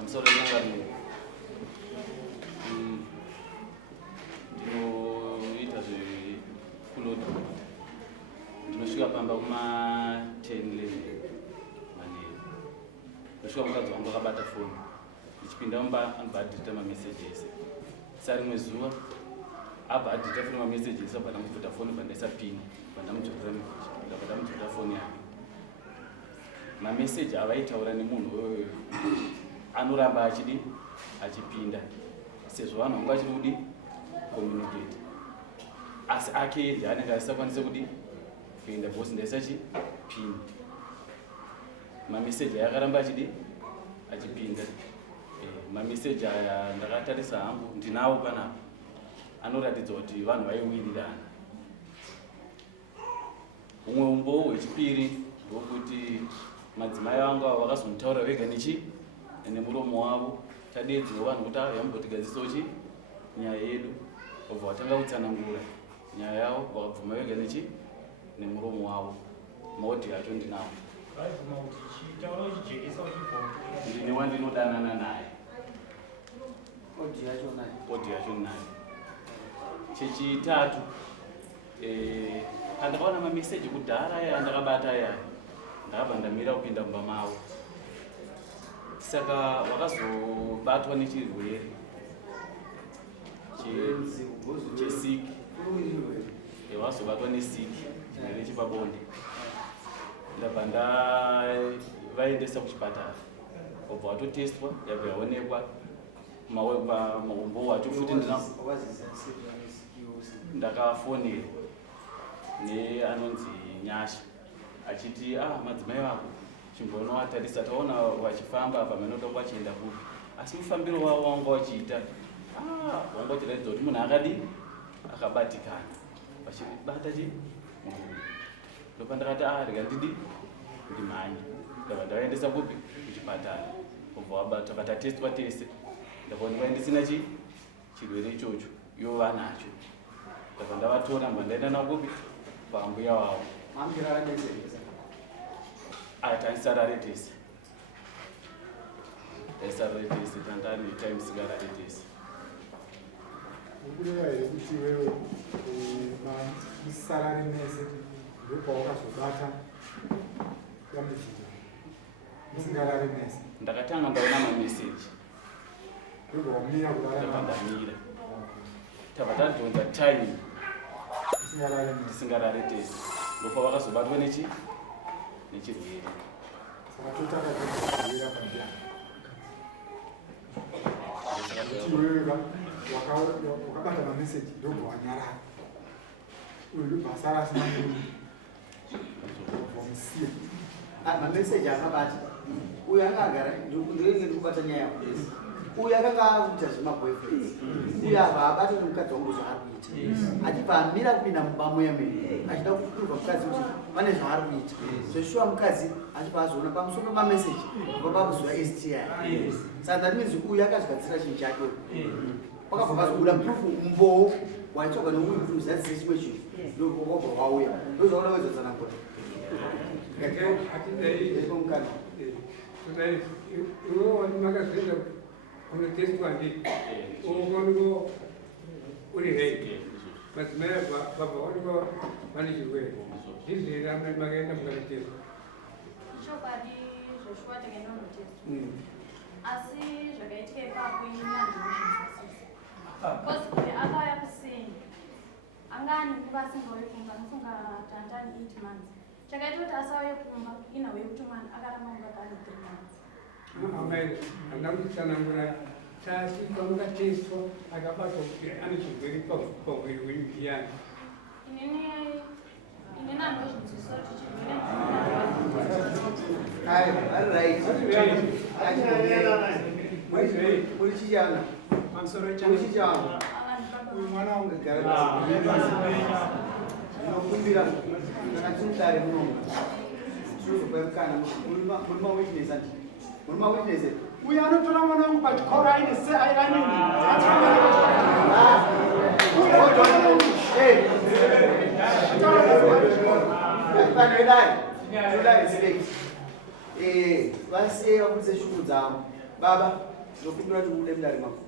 I'm sorry, ndinoita zvekulodha ndinosvika pamba kuma 10 manheru ndosvika mukadzi wangu akabata foni ndichipinda mumba anobva adhirita mameseji ese sarimwe zuva abva adhirita foni mameseji ese abva ndamubvuta foni bandaisa pini bandamudzorera foni yake mameseji avaitaura nemunhu wewe anoramba achipinda sezvo vanhu vangu vachiri kudi communicate asi ake ende anenge asisakwanise kudi kuenda bhosi ndaisa chipini mameseji aya akaramba achipinda mameseji aya ndakatarisa hangu ndinawo panapa anoratidza kuti vanhu vaiwirirana. Umwe umbo hwechipiri ndokuti madzimai vangu avo vakazonitaura vega nemuromo wavo tadeedzwa vanhu kuti yambotigadzisochi nyaya yedu vabva vatanga kutsanangura nyaya yavo vakabvuma vega nemuromo wavo. Maodhi acho ndinawo ndine wandinodanana naye odhi yacho naye. Chechitatu andakaona mameseji kudhara aya andakabata aya ndakabva ndamira kupinda mumba mavo saka wakazobatwa nechirwere chesiki wazobatwa nesiki chirwere chepabonde ndabva ndavaendesa kuchipatara wabva watotestwa yabva yaonekwa maumbo wacho futi ndakafonera neanonzi Nyasha achiti madzimai vako chimbonowatarisa taona vachifamba pamenoda kwachienda kupi asi mufambiro wavo wanga wachiita wanga wachiratidza kuti munhu akabatikana vachibata ndopa ndakati rega ndimhanye ndabva ndavaendesa kupi kuchipatara obva takatatestwa tese ndakaonekwa ndisina chirwere ichocho ivo nacho ndabva ndavatora mbva ndaenda navo kupi pambuya wavo taisararetese tandani taimsikararetese ukureva here kuti wewe musarare mese ndopawakazobata dambudziko musingarare mese? Ndakatanga ndaona mameseji ndobva ndamira tabva tadhonza time tisingarare tese ndopa vakazobatwa nechirwere saka totakaira pandia kuti wewe wakabata mameseji ndobva wanyarara uyu ndobva asara asina munhu ndobva musiya mameseji akabata uyu anga agara ndirenge ndikubata nyaya yakudesi uyu akanga akuita zvemaboyfriends uyu abva abata nemukadzi wangu zvaari kuita achibva amira kupinda mumba moyamene achida kukurwa mukadzi kuti pane zvaari kuita zveshuwa mukadzi achibva azoona pamusoro pemameseji kubva pakuziva STI saka that means uyu akazvigadzira chinhu chake wakabva pazobuda proof umbowo waitsvaga neuyu kuti uzadzise chimwe chinhu ndobva wauya ndozvaona wedzotsanangura unotestwa ndi unogo uri rege madzimai baba waliko vane chirwere ndizvera makaenda mukatestwa chokwadi zvoshwa takaenda kunotestwa asi zvakaitika ipapo inazvinoshasisa akauya kuseni anga ane nguva asingauye kumba anofunga tandani 8 months chakaita kuti asauye kumba inauye kuti mwana akaramba kunga kane 3 months amai andamutsanangura tasvika mukatestwa akabatwa kuti ane chirwere pamwiri wenyu iyani inini andozvinzwisa kuti chirwere mwana wangu gara ndinokumbira kana tinodare munomu tinozokwekana muri mawitness andi muri mawitness uyo anotora mwana wangu pachikoro aine vasiye vabudise shuku dzavo baba zvokumbira kuti mude mudare mako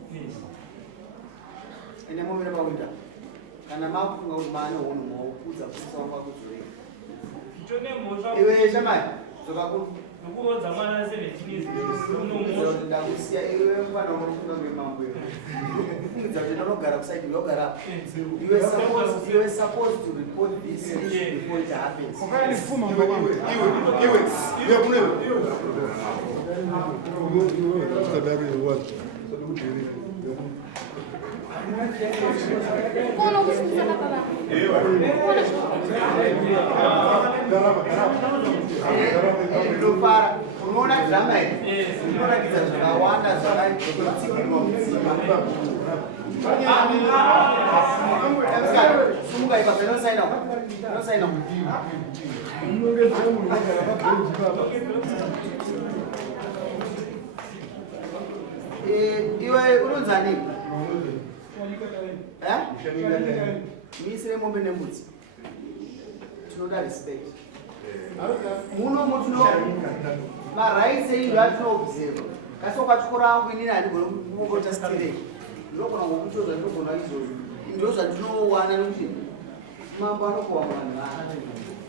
ende movere pawinda kana makufunga kuti maane hunhu maukudza kuisa wanga kudzorei iwe shamai zvokakuru ndakusiya iwe mwana unofunga ngemambo kufungidza kuti ndinogara kusaidi yogara iwe supposed to report this issue before it happens ndopara unoona drama iyi inoratidza zvakawanda zvakatsikirwa mudzima sumuka ipapo inosaina iwe unonzani miisire mombe nembudzi tinoda respect munomo marights edu atinoobserva kasokwachikora angu inini handigoni kungota stirei ndinogona ngokutoza ndinogona izvozvo ndo zvandinowana nokuti mambo anokohwa vanhu vana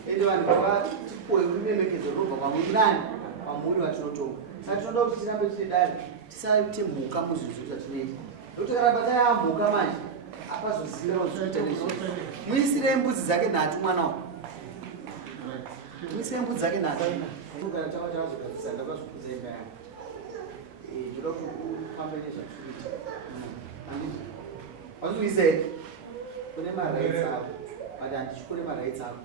ende vanhu vakatipoe ruremekedzo rinobva pamwe nani pamuri vatinotonga saka tinoda kuti tirambe tine dare tisaite mhuka muzvizvi zvatinoita nokuti karamba tayamhuka manje apazosivira kuzviita nezvizvi muisire mbudzi dzake nhatu mwana wa muisire mbudzi dzake nhatu unogara tavazogadzisa ndakazvikudza imba yangu ndoda kufamba nezvatuita wazvizei kune marights ako but handisi kune marights ako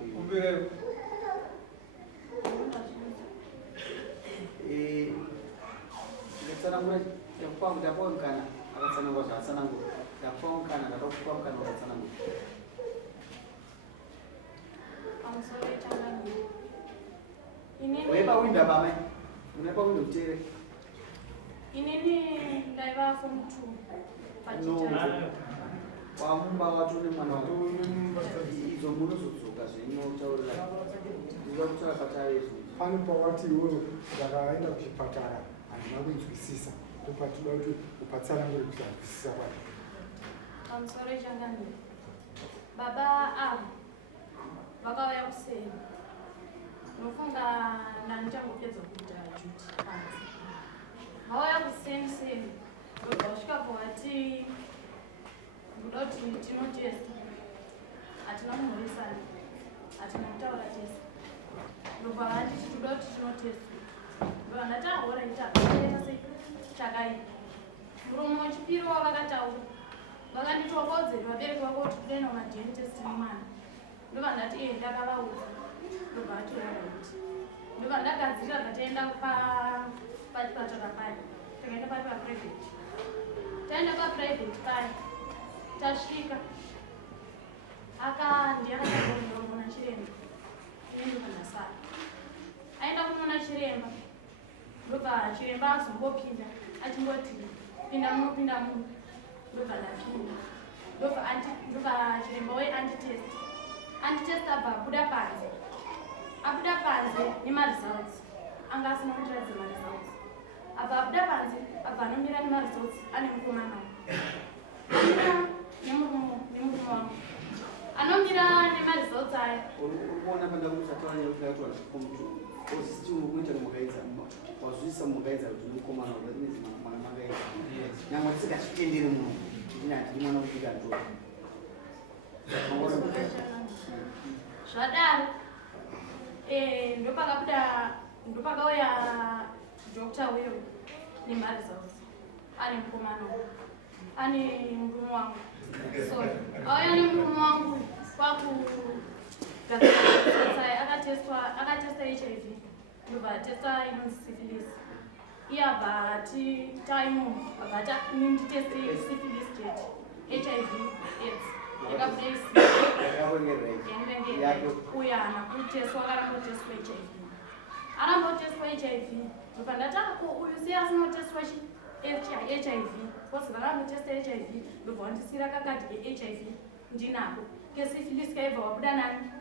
ndakutsanangura ndakupa ndapawe mukana akatsanangura zvaatsanangura ndakupa mukana ndakakupa mukana wakatsanangura unepawinda pamai unepawinda kutere inini ndaiva form 2 pachitatu wamumba watone mwana wako idzo munozodzoka zveinotaurira ndiza kutaura patavezvo pane pawati iwewe ndakaenda kuchipatara handina kunzwisisa ndopatida kuti upatsanangure kuti anzwisisa kwacho pamusoro ichanganiro baba avo vakauya kuseni nofunga ndandichangopedza kuita juti panzi vauya kuseni seni ndobva usvikapo vati ndoda kuti tinotesta hatina kumhoresana hatina kutaura testa ndobva vanditi toda kuti tinotesta ndobva ndatahora itaeta sei chakaipa muromo wechipiri wavakataura vakanditokodzeri vabereki vako kuti kudaina madn test nemwana ndobva ndati ndakavaudza ndobva atoera kuti ndobva ndagadzirira kataenda pachipatara paya takaenda pari paprivate taenda paprivate paya tasvika akandiyakataona chiremba inenge kana sara aenda kunoona chiremba ndobva chiremba azombopinda achingoti pinda muno ndobva ndapinda ndobva chiremba anditest abva abuda panze nemaresults anga asina kutiradza maresults abva abuda panze abva anomira nemaresults ane mukomana nemurume wangu anomira nemaresults aya urikuona pandakusatoranyauakuita mugaidza wazvisa mugaidza kuti mukomana mwana magaidza nyangwe tisingachitenderi muno inatiri mwana kudika ndoa zvadaro ndopakauya dokta weyo nemaresults ane mukomana ane murume wangu so auya nemurume wangu kwakugadzirasai akatesta hiv ndobva atesta inonzi syphilis iye abva ati taimo abva nditeste syphilis jet hiv aids uyo haana kuteswa akaramboteswa HIV aramboteswa HIV ndobva ndati uyu siya asinoteswa HIV kozi vakambotesta HIV ndobva wandisira kakadhi keHIV ndinako kesifilisi kaibva wabuda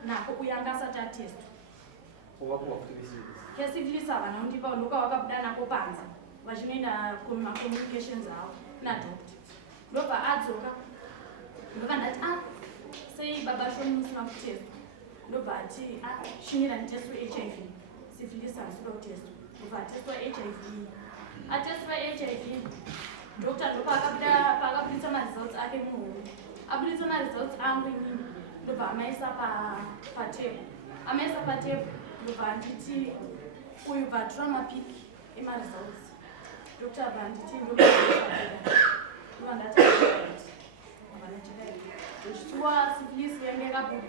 nako uyo anga asati atestwa kesifilisi havana kundipa ndoka wakabuda nako panze vachinoenda communications avo nadokta ndobva adzoka ndobva ndati sei baba shoni musina kutestwa ndobva ati shinira nditestwa HIV sifilisi hasida kutestwa ndobva atestwa HIV atestwa HIV dokta ndopa akabudisa maresults ake muhoro abudisa maresults angu inini ndobva amaisa patable amaisa patable ndobva nditi uyu bvatora mapiki emaresults dokta bva nditi ndobva ndati ndichitiwa sifilisi yange yakabuda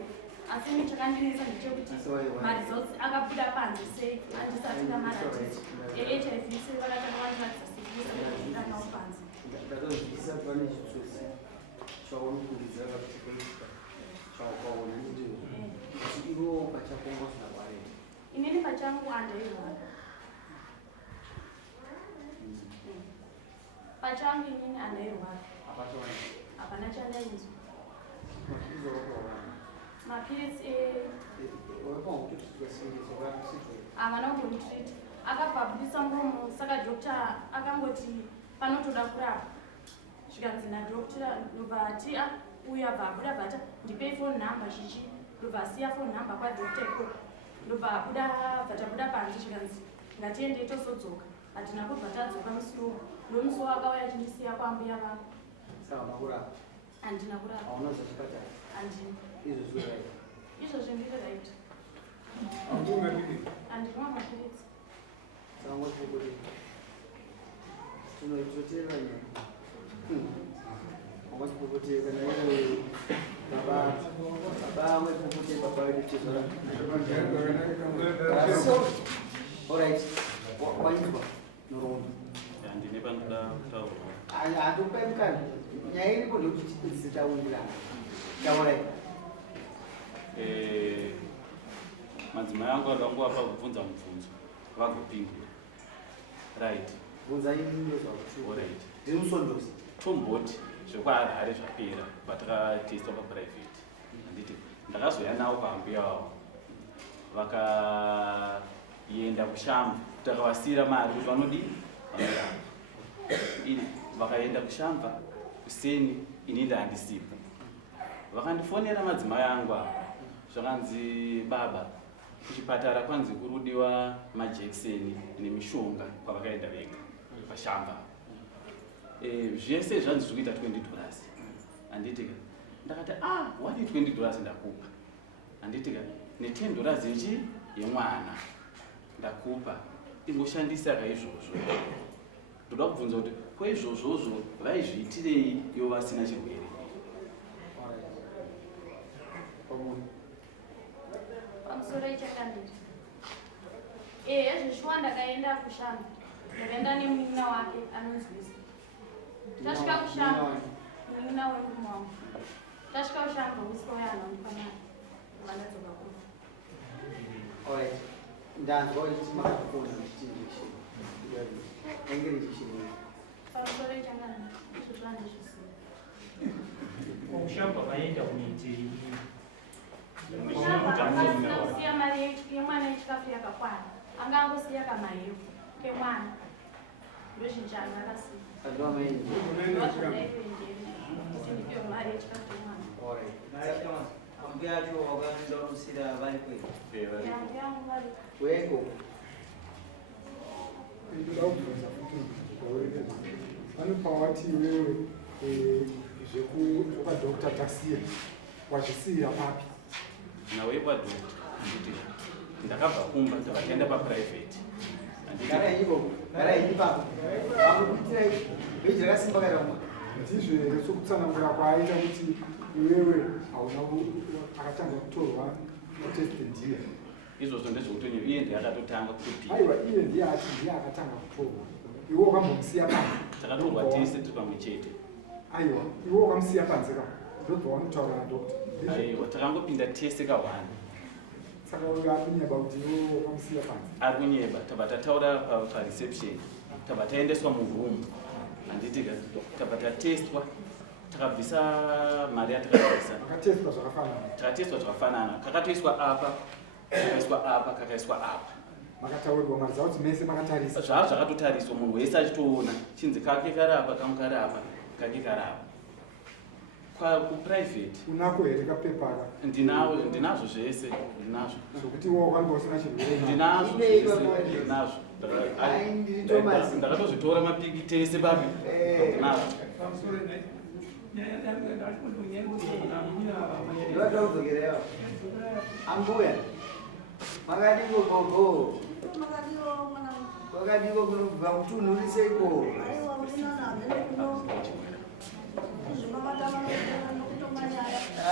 asi ini chakandinisa ndechekuti maresults akabuda panze sei andisati ndamaratidza eHIV sei vakatanga vandiratidza sifilisi ndakanawo panze ndakazvisa pane chitsotsi chaunokuridzira kakutekeisa chaukaona kuti ivo pachako ngozvarware inini pachangu andairwara pachangu inini andairwara hapana chandainzwa mapirisi havana kundonditrita akabva abudisa muromo saka dokta akangoti panotoda kurapa zvikanzi nadokta ndobva ati uyu abva abuda bvata ndipei phone number chichi ndobva asiya phone number kwadokta ikoko ndobva bvatabuda panze zvikanzi ngatiendei tosodzoka hatina kubva tadzoka musiwo nomusi wakauya achindisiya kwambuya vangu handina kurapa handina izvozvo ndiri right handinwa mapiritsi handine panoda kutaura hatopemukana nyaya iripo ndokuti dzitaundirana taurai madzimai angu ada kunguvapa kubvunza mubvunzo vagopindura right bvunza inozvakuti right ndimusondosi tomboti zvekwaharare zvapera patakatesta paprivate handiti ndakazoya nawo kwambuya wavo vakaenda kushamba takavasiyira mari kuti vanodii vakaenda kushamba kuseni ini ndaandisipo vakandifonera madzimai angu apa zvakanzi baba kuchipatara kwanzi kurudiwa majekiseni nemishonga kwavakaenda vega pashamba zvese zvanzi zvikuita $20 handitika ndakati wadi $20 ndakupa handitika ne$10 ichi yemwana ndakupa ingoshandisa kaizvozvo ndoda kubvunza kuti kwaizvozvozvo vaizviitirei ivo vasina chirwere pamusoro ichakandiri ezvishuwa ndakaenda kushamba ndakaenda nemunina wake anonzwisa tasvika kushamba munina wemurume wangu tasvika kushamba usika uya anandipanaa vandadzoka kuno ndanzwa kuti makakona chichinjeksheni enge richishini pamusoro ichakandiri izvo zvandizvisiya kushamba vaenda kuitei kusiya mari yemwana yechikafu yakakwana anga angosiya kamariyo kemwana ndozvinjani akasiya ndozvandaipenjeri mari yechikafu chemwana ambuya acho wakaenda unosira vari kwei yangu vari weko ndoda kubvunza futi vanopa wati iwewe zvekwadokta tasiya wazvisiyira papi nawe kwadokta handiti ndakabva kumba takataenda paprivate garainipapo vakuitirai bheji rakasimba karamwa ndizvo here sokutsanangura kwaaita kuti iwewe hauna akatanga kutorwa kuteste ndiye izvozvo ndezvekutonyo iye ndeyakatotanga kutodii aiwa iye ndiye ati ndiye akatanga kutorwa iwe wakambomusiya panze takatorwa tese tiri pamwe chete aiwa iwe wakamusiya panze ka ndobva wanotaura nadokta aiwa takangopinda tese ka1 saka uyo akunyeba kuti iwo wakamusiya panzi ari kunyeba tabva tataura pareception tabva taendeswa muroom handitika tabva tatestwa takabvisa mari yatakabvisa makatestwa zvakafanana takatestwa zvakafanana kakatoiswa apa kakaiswa apa kakaiswa apa makataurirwa mari dzavo kuti mese makatarisa zvava zvakatotariswa munhu wese achitoona chinzi kake karapa kangu karapa kake karapa kuprivate unako here kapepara ndinazvo zvese ndinazvo zvokuti iwo wakanga usina chirwere ndinazvo ndinazvo ndakatozvitora mapiki tese babi ndinazvo ndoda kudzokereyo ambuya makadiko gogo kwakadiko kunobva kutunhuliseiko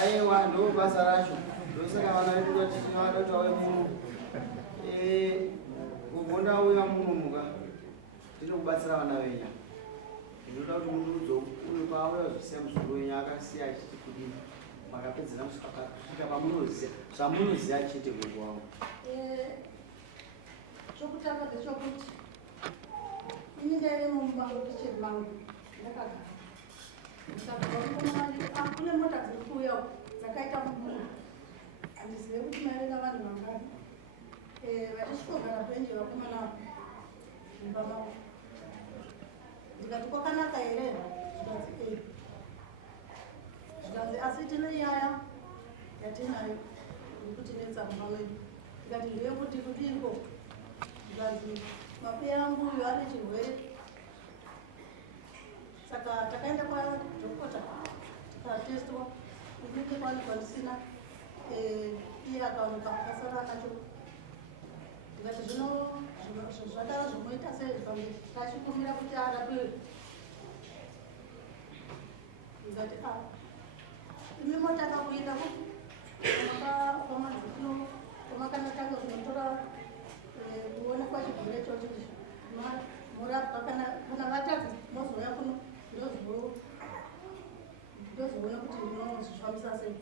aiwa ndo basa racho ndosaka vana vedu vatisinoada kuti ave muno kugonda uya munomuka tinokubatsira vana venya ndinoda kuti mundudzo uyu paauya zvisiya muzvuru wenyu akasiya achiti kudini makapedzera kusvika pamunoziya zvamunoziya chete gogo wavo chokutanga ndechokuti inenge iri mumubango tichiri mangu ndakagara kune mota dziri kuuya dzakaita mudunhu handizive kuti maivenga vanhu vangani vachisvikogara penje vakomana mumba mavo ndikati kwakanaka here zvikanzi zvikanzi asi tine nyaya yatinayo ikutinetsa mumba medu ndikati ndeyekuti kudiko zvikanzi mape angu uyo ane chirwere saka takaenda kwadhokota tikatestwa kunenge kwanikwa ndisina iye akaoneka akasara anacho ndikati zvadaro zvinoita sei zvikanzi tachikumira kuti arapiwe ndikati imi motakakuenda pamadzikino kwamakanatanga kunotora kuonekwa chirwere chocho murapwa kana vatadzi mozouya kuno ndozoona kuti ndinozvifambisa sei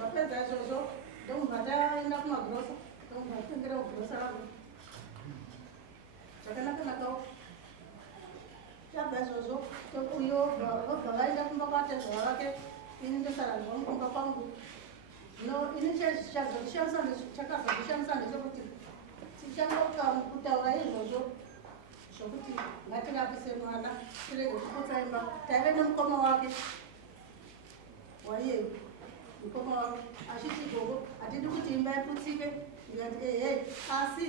vapedza izvozvo ndomubva taenda kumagirosa ndomubva tatengera kugirosa ravo zvakanakanakawo tabva izvozvo uyo vobva vaenda kumba kwatezva vake ini ndosaradzwa mukumba kwangu zvino ini chakazondishamisa ndechekuti tichangokutaura izvozvo zvokuti ngatirapise mwana tirege kuputsa imba taive nemukoma wake waiye mukoma wake achiti gogo hatidi kuti imba iputsike ndikati ehe asi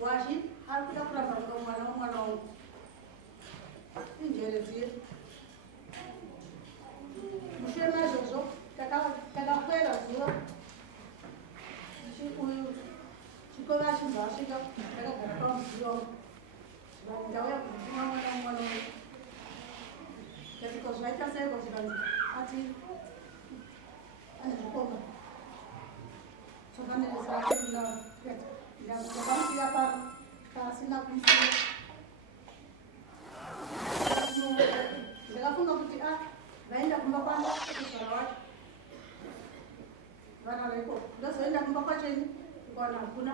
washi ari kuda kuramba mwana womwana wangu injere dziye mushure maizvozvo takakwera zuva uyu chikova chinhu asvika ndakagara pamudziyo wangu ndauya kuzituma mwana mwana wangu katiko zvaita seiko zvikanzi ati ane zvikoma chokaneresa ndakamusiya pano kasina kumusiya ndakafunga kuti vaenda kumba kwanda kuzvara wacho vana vaiko ndozoenda kumba kwacho ini ikaona hakuna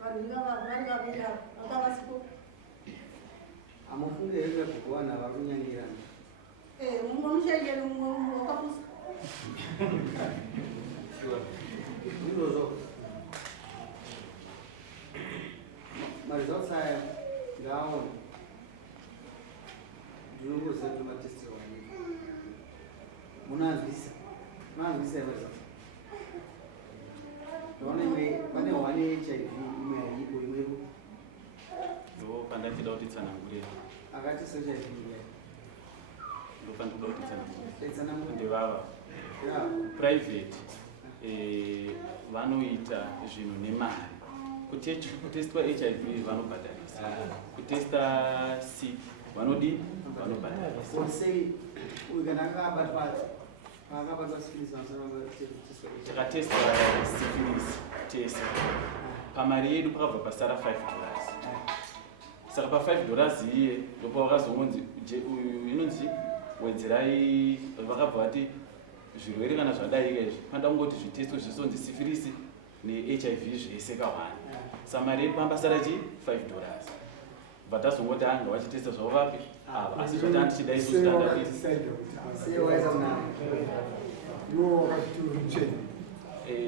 vanhu vari vaviri vakavasipo amufunge here kukuwana vari kunyangirana mumwe mushengeri mumwe wakapusa izvozvo maresults aya ngaaona ndinongoziva kuti matestirwa munanzwisa here pane hwane HIV imwe haipo imwepo ndo pandachida kuti tsanangurira akati sechiv ndopanda kuda kuti tsanangurira tsanangurira ndevava private vanoita zvinhu nemari kutestwa HIV vanobhadharisa kutesta sick vanodi vanobhadharisa sei uyu kana akabatwa syphilis takatesta syphilis tese pamari yedu pakabva pasara $5 saka pa $5 iye ndopa wakazonzi uyu inonzi wedzerai vakabva vati zvirwere kana zvadaika izvi panoda kungoti zvitesto zvisonzi sifirisi nehiv zvese kawani samari yepamba sara chi $5 vatazongoti anga vachitesta zvavo vapi ava asi zvatandi chida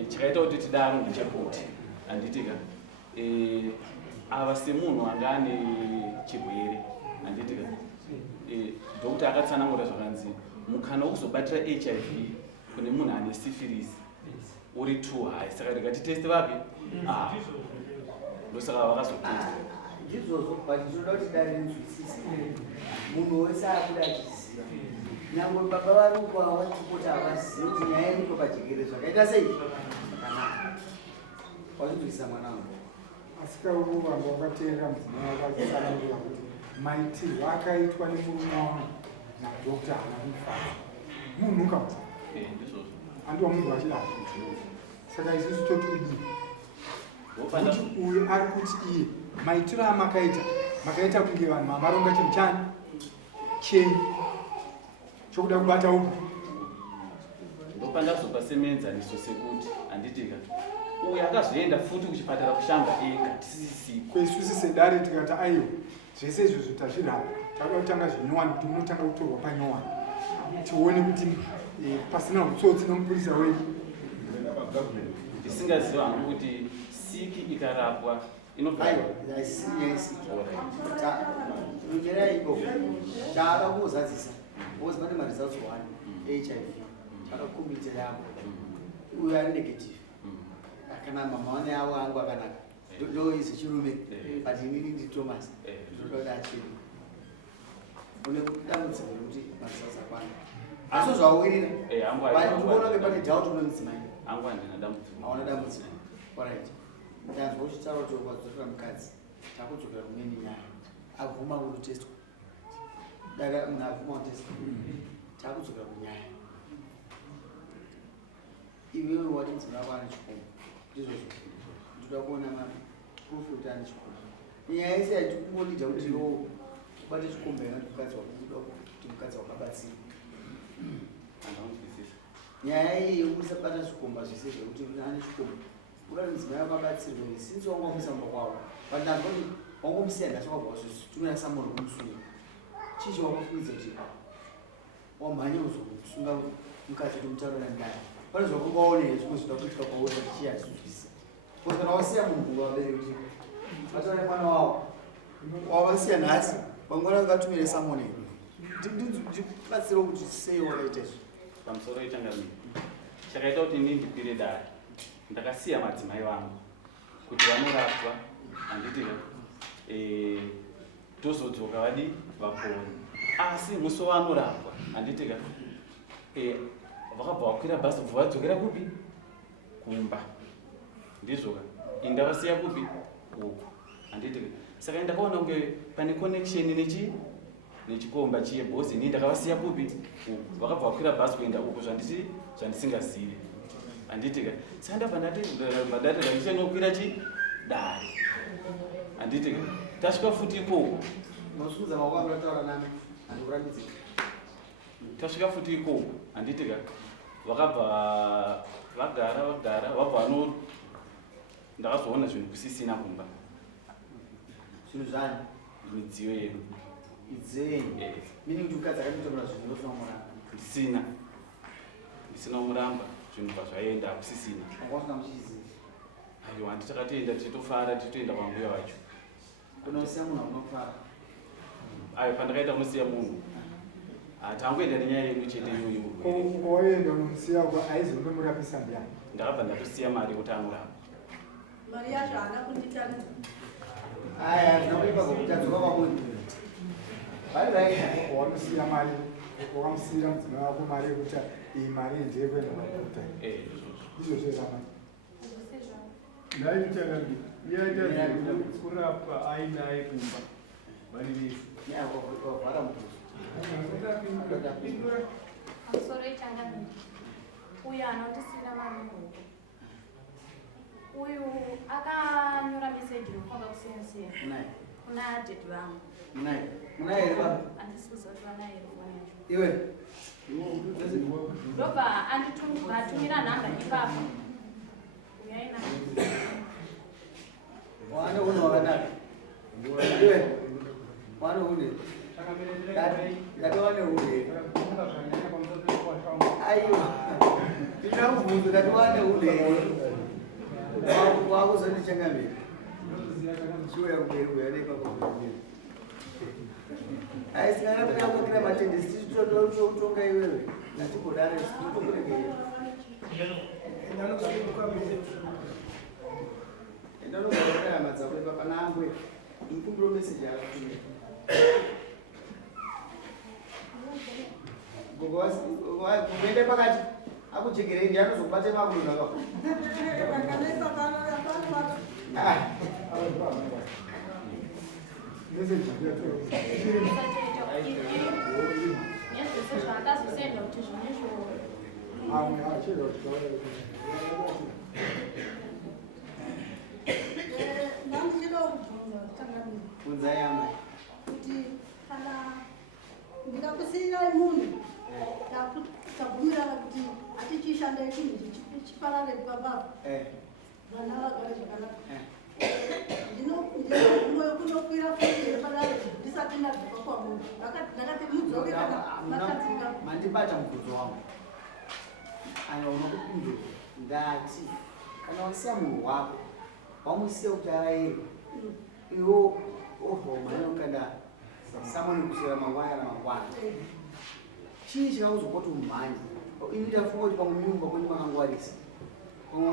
chakaita kuti tidaro ndechekuti handitika ava semunhu anga ane chirwere handitika dhokta akatsanangura zvakanzi mukana wekuzobatira hiv kune munhu ane sifirisi uri too high saka rikatiteste vapi ndosaka vakazotesta ndizvozvo but ndinoda kuti dare nzwisisa munhu wese akuda achiziva nyangwe baba varukwa wachipoti havazivi kuti nyaya iriko pajekere zvakaita sei zvakanaka wazvinzwisisa mwana wangu asikauru vanhu vakateera mudzimai vakatsanangura kuti maitirwo akaitwa nemurume wangu nadhokta haana kumufadza munhu kauza andiwa munhu wachidaro saka isusu totudii kuti uyu ari kuti iye maitiro amakaita kunge vanhu mamaronga chinhu chani chenyu chokuda kubata uku ndopandazopa semenzaniso sekuti handitika uyu akazoenda futi kuchipatara kushamba ega tisisipo kweisusi sedare tikati aiwa zvese izvozvo tazvirapa takuda kutanga zvinyowani kuti munotanga kutorwa panyowani tione kuti pasina utsotsi nomupurisa wedu ndisingaziva hangu kuti siki ikarapwa inogera iko chaada kuzadzisa because pane maresults 1 hiv chakakumbitira yako uyu ari negative kana mama wane avo angu akanaka ndo izi chirume but inini ndi Thomas ndoda achiri une dambudziko kuti maresults akwana asi zvawirira ndikuona kuti pane doubt unomudzimai angu handina dambudziko aona dambudziko alright ndanzwa uchitaura kuti wakadzokera mukadzi takudzokera kumweni nyaya avhuma kutestwa dada munhu avhuma kutestwa takudzokera kunyaya iwewe wati mudzimai wako ane chikombo ndizvozvo ndoda kuona maproof kuti ane chikombo nyaya yese yatikungodida kuti iwo ubate chikombo yana kuti mukadzi wakuda kuti mukadzi wakabatsira nyaya iyi yekusabata chikomba zvese zvekuti ane chikombo kuda mudzimai wakabatsirwa sinzi wangomuisa mumba kwavo but ndanzwa kuti wangomusiya nhasi wabva tumira samuri kumusunga chichi wakafungidza kuti wamhanya kuzosunga mukadzi kuti mutaurira ndaya pane zvakungaonei zvimwe zvida kuitika kwauri chiya zvinzwisisa because kana wasiya munhu wabereki ataura mwana wavo wavasiya nhasi vangwana vakatumire samoni ndibatsire kuti sei wakaita izvo pamusoro itangani chakaita kuti ini ndipire dare ndakasiya madzimai vangu kuti vanorapwa handitika tozodzoka vadi vaponi asi musi vanorapwa handitika vakabva vakwira bhazi bva vadzokera kupi kumba ndizvoka indavasiya kupi uku handitika saka ndakaona kunge pane connection nechikomba chiye bhosi ini ndakavasiya kupi uku vakabva vakwira bhazi kuenda uku zvandisingazivi handitika saka ndabva ndati ndandichanyokwira chidare handitika tasvika futi ikoko nosudza makwavo ataura nami handikurambidzika tasvika futi ikoko handitika vakabva vagara vabva ndakazoona zvinhu kusisina kumba zvinhu zvani midziyo yedu midziyo yenyu mini kuti mukadzi akamitomera zvinhu nosina muramba ndisina muramba zvinhu pazvaenda hakusisina akwasinga muchiziva aiwa handi takatoenda tichitofara tichitoenda kwambuya wacho kunosiya munhu akunofara ayo pandakaita musiya munhu hatangoenda nenyaya yedu chete iyoyo oenda unomusiya ko aizondomurapisa ndiani ndakabva ndatosiya mari yekuti anorapa mari yacho haana kunditana aya zvinokuipa kokutadzoka kwamunhu wamusiya mari wamusiyira mudzimai wako mari yekuti iyi mari ndiye kuenda maguta izvozvo zvakanaka ndaitangani yaita kurapwa ainaye kumba varivisi vara mukuzo pamusoro itangani uyu anondisina mari muhuko uyu akanyora meseji inofanira kusiyana siyana kuna dhedhi vangu munaye handisi kuzoti vanaye Iwe. ndobva atumira nhamba ipapo uyaina Wane une wakanaka. Iwe. Wane une. Ngati wane une. Aiwa. Ndinamubvunza ngati wane une. Wakuzondichangamira. Shuya kuberi uyaneka kuberi. Aisingana kuti akukira matendesi titotonga iwewe. Ngatibodare titokureke. Ndanokuona madzako ipapa nangwe. Ndikumbiro message yakatumira. Kuende pakati akujekerei ndianozobate makulo nakako. nezvese zvaakazosenda kuti zvinezvo Ndandichida kubvunza Tsangamire Kunza yama. kuti kana ndikakusiyirai munhu tabvumirana kuti hatichishandai chinhu chiparare papapo vana vagare zvakanaka ndinokunokwira futi padare ndisati ndadzoka kwamunhu ndakati mudzoke kana makadzinga Mandibata mubvunzo wangu. Ana unokupindura ndati kana wasiya munhu wako wamusiya kuti araire iwo ovhomanyokanda samoni kusera mangwana namangwana chii chakuzokoti umhanye ini ndafunga kuti pamwe nyumba kwenyu makangwarisa pamwe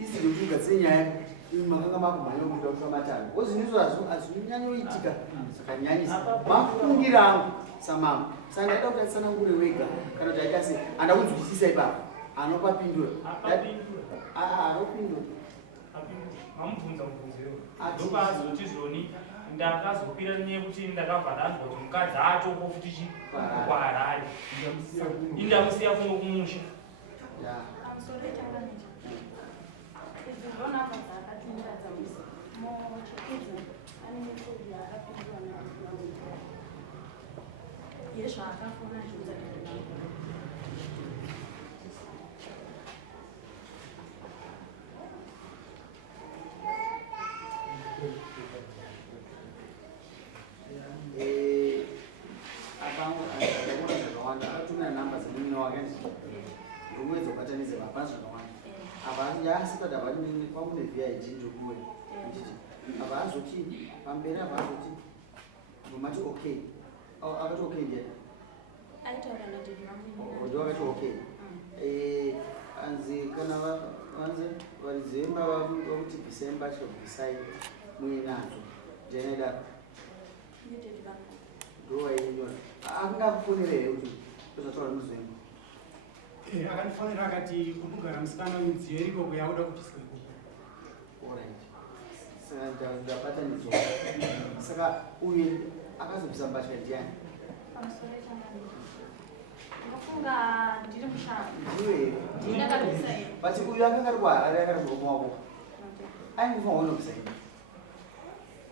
izido kuti ugadzire nyaya imi makanga makumhanya kuita kuti vamatano ozvinizvo hazvinyanyoitika zvakanyanyisa mafungira angu samama saka ndaida kuti atsanangure wega kana kuti aita sei andakunzwisisa ipapo anopapindura anopindura mamubvunza mubvunzewo ndokazoti zvoni ndakazopira nekuti ndakavharanzwa kuti mukadzi atoko futi kuharare indamusiya fungo kumusha yezvaakafona akaona zvakawanda akatumira nhamba dzemunini wake ngomwedzi ukatanidze mapana zvakawanda apa yaasipada pamune vit ndokuwe nditi apa azoti pamberi apa azoti nomati okay akati okay ndiye ndo akati okay anzi kana vanze varizemba vakuti bhisemba chobhisai muinadzo jeneda ndowaiyona akungakuponerere kuti uzataura muzemba akandifanira akati kugara musikana midziyo iriko kuyauda kupiswa ikoko. Alright. Saka ndabatanidzwa. Saka uye akazobvisa mbatya ndiani? Ndafunga ndiri mushando. Ndiwe. Ndakabvisa iye. But uyu akanga ari kwaari akati muromo wako. Aingofa uone kubvisa iye.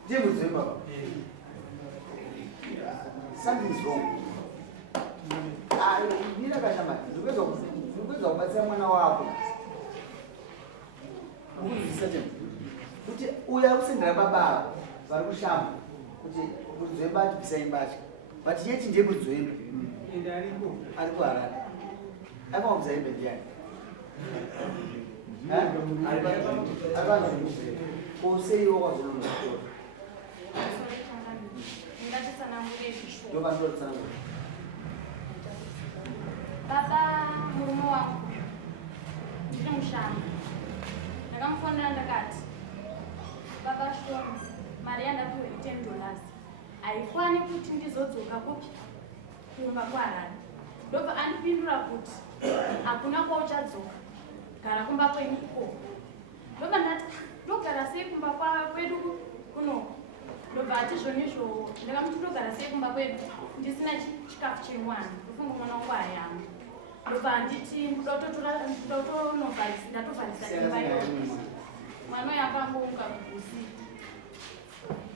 Ndiye mudziyo baba. Something's wrong. Ndira kashamati. Ndikuweza kubatsira mwana wako. Ukudzidzisa chemwe. Kuti uya usendera baba vari kushamba kuti mudzwemba atibvisai mbatya but yeti ndiye mudzwemba Ende ariko. ari kuharare aipa kubvisa imbe ndiani koseiwo kwazvinonotora ndopandoritsanangura baba murume wangu ndiri mushando ndakamufonera ndakati baba shoma mari yandapiwa $10 haikwani kuti ndizodzoka kupi kumba kwaharare ndobva andipindura kuti hakuna kwauchadzoka gara kumba kwenyu ikoko ndobva ndati ndogara sei kumba kwedu kunoko ndobva ati zvonizvo ndakamuti ndogara sei kumba kwedu ndisina chikafu chemwana ndofunga mwana wangu hayanga ndobva handiti ndatovharisa imba iyo mwana uyo akangouka kuusiki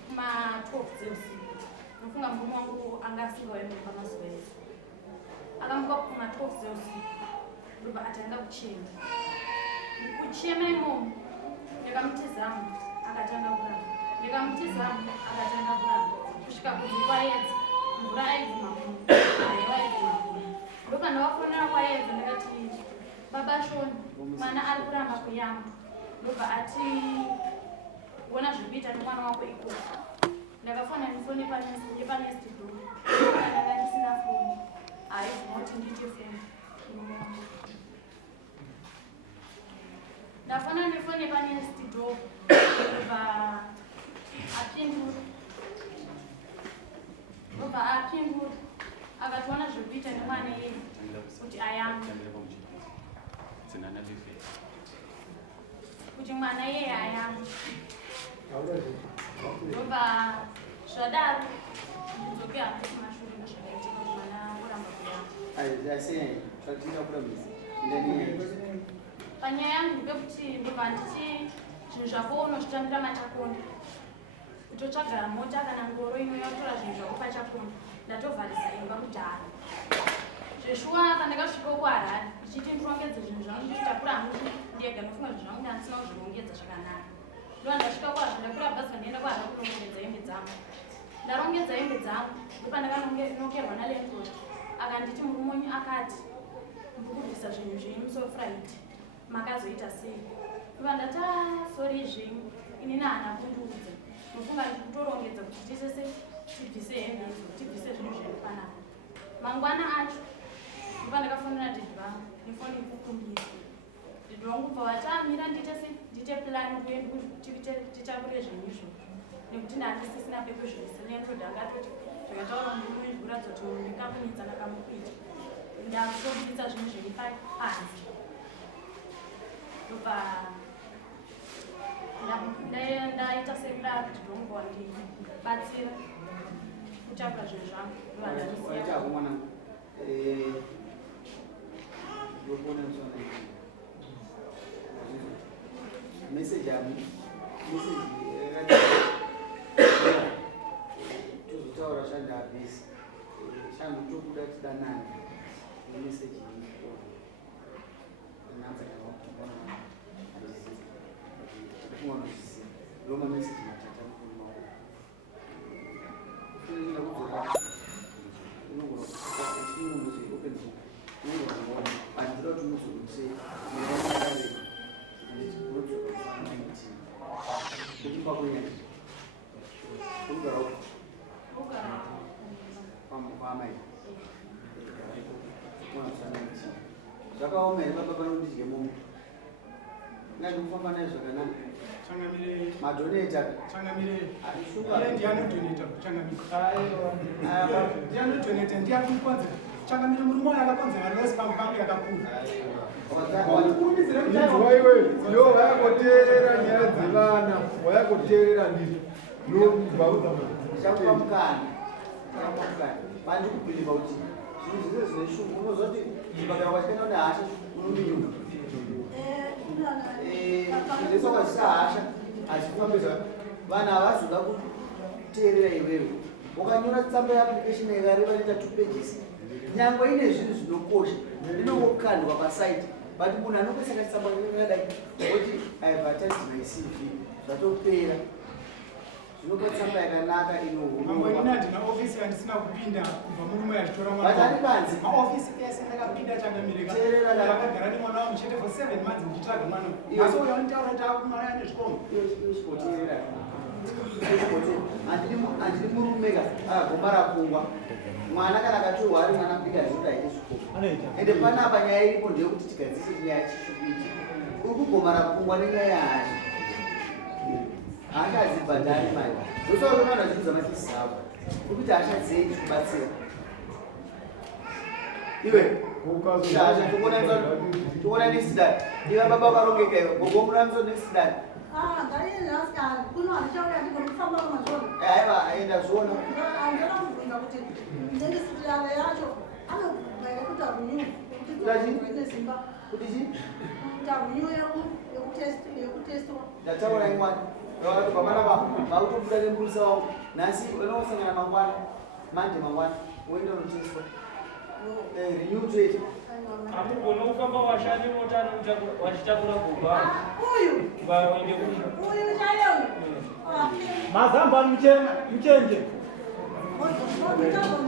kuma 12 dzeusiku ndofunga murume wangu anga asingawaimuri pamazuva esu akamuka kuma 12 zeusiku ndoba atanga kuchema. Kuchema imomo ndikamutizamu akatanga kuramba, ndikamutizamu akatanga kuramba kusvika kuti kwaedza mvura aiguma aiwa aiguma ndopa ndavafonera kwaedza ndakati baba Shoni mwana ari kuramba kuyamba ndopa ati kuona zvikuita nemwana wako ikoko. Ndakafona ndifone panesti group ndanga ndisina foni haivuma kuti ndiite foni ndafana ndifone panesti group ndopa apindura akationa zvekuita nemwana yeye kuti ayambe kuti mwana yeye ayambe ndopa zvadaro ndizopia kumashure nezvakaitika kuti mwana kuramba kuyamba. Panyaya yangu ndepekuti ndopa nditi zvinhu zvako unozvitambira machakonda kutotsvaga mota kana ngoro inouya kutora zvinhu zvako pachakonda ndatovharisa imba kudhara zveshuwa pandakasvika kuHarare ndichiti ndirongedze zvinhu zvangu ndichitakura hangu ndega ndofunga zvinhu zvangu ndandisina kuzvirongedza zvakanaka ndoa ndasvika kuHarare ndakwira bhazi kandienda kuHarare kunongedza hembe dzangu ndarongedza hembe dzangu ndopandakanokerwa nalandlord akanditi murumonyu akati ndikubvisa zvinhu zvenyu sofright makazoita sei ndopa ndati sori zvenyu inini hana kundiudza ndofunga ndikutorongedza kuti tisese tibvise hembe idzo tibvise zvinhu zvedu panapa. Mangwana acho ndopa ndakafonera dhidhi vangu nefoni ikukumbira dhidhi vangu bva vatamira ndite plani titakure zvinhu izvo nekuti ndandisisina pekuzvivisa landlord akatoti zvakataura muizvura dzoti ndikamunitsa ndakamukuita ndakutobudisa zvinhu zviri panze ndopa ndaita sekuda kuti ndongo wandibatsira kutakura zvinhu zvangu message tuzotaura shandabhisi shandotobuda tidanani message Roma message matata mfuma wao. Kile kuzoka. Unongora kusimu muzi open book. Unongora ngoma. Andiro tumuzokuze. Ngombe. Ndikuzo kufanya nti. Kujipa kwenye. Ungara uko. Ungara. Pamwe. Mwana sana nti. Zvakaoma baba vanondidye mumu. Ngandifamba naizvo kana Changamire madoneta changamire atishuka ndianodoneta ndianodoneta ndiakukwanza changamire murume akakonzera losi pamupambi yakakura Waiwe, yo wayakoteerera nyaya dzevana, wayakoteerera ndizvo. Nobvauza chakupa mukana. Bandikubhiliva kuti zvinhu zvese zvine shungu unozoti zvipatara kwachikaenda kuti hasha unominyuka. Ndesaka zvisahasha achifambisa vana havazoda kuteerera iwewe. Ukanyora tsamba yeapplication yakareba inoita 2 pages. Nyangwe ine zvinhu zvinokosha inongokandwa pasaiti but munhu anopeseka tsamba yakadai kuti aivatadzi my CV zvatopera. Zvinopa tsamba yakanaka inohuma ndina ofisi yandisina kupinda kubva murume yachitora vatari panze maofisi ese ndakapinda changamirika vakagara nemwana wangu chete for 7 months ndichitsvaga mwana asi uyo anitaura kuti akumwana ane zvikombo iosikoteerera handiri murumeka akagombara pfungwa mwana kana akatorwa ari mwana mudiki azvinoda ite zvikombo ende panapa nyaya iripo ndeyekuti tigadzise nyaya chishupiki uri kugombara pfungwa nenyaya yahasha haangadzibhadhari mari zvotaura vanhu vachikuza machisi avo ukuti hasha dzeidi kubatsira iwe shasha toona nesidani iva baba varongeka iwe gogomuramso nesidani aiva aenda zvona kuti chii ndataura imwani vavanava vautobuda nemburisa wangu nhasi unosangana mangwana mande mangwana uenda unoteswa renew trade. Amugona kufamba washande mota wachitakura kubva Uyu vaende chaiyo. Mazamba mchenje. Mutambo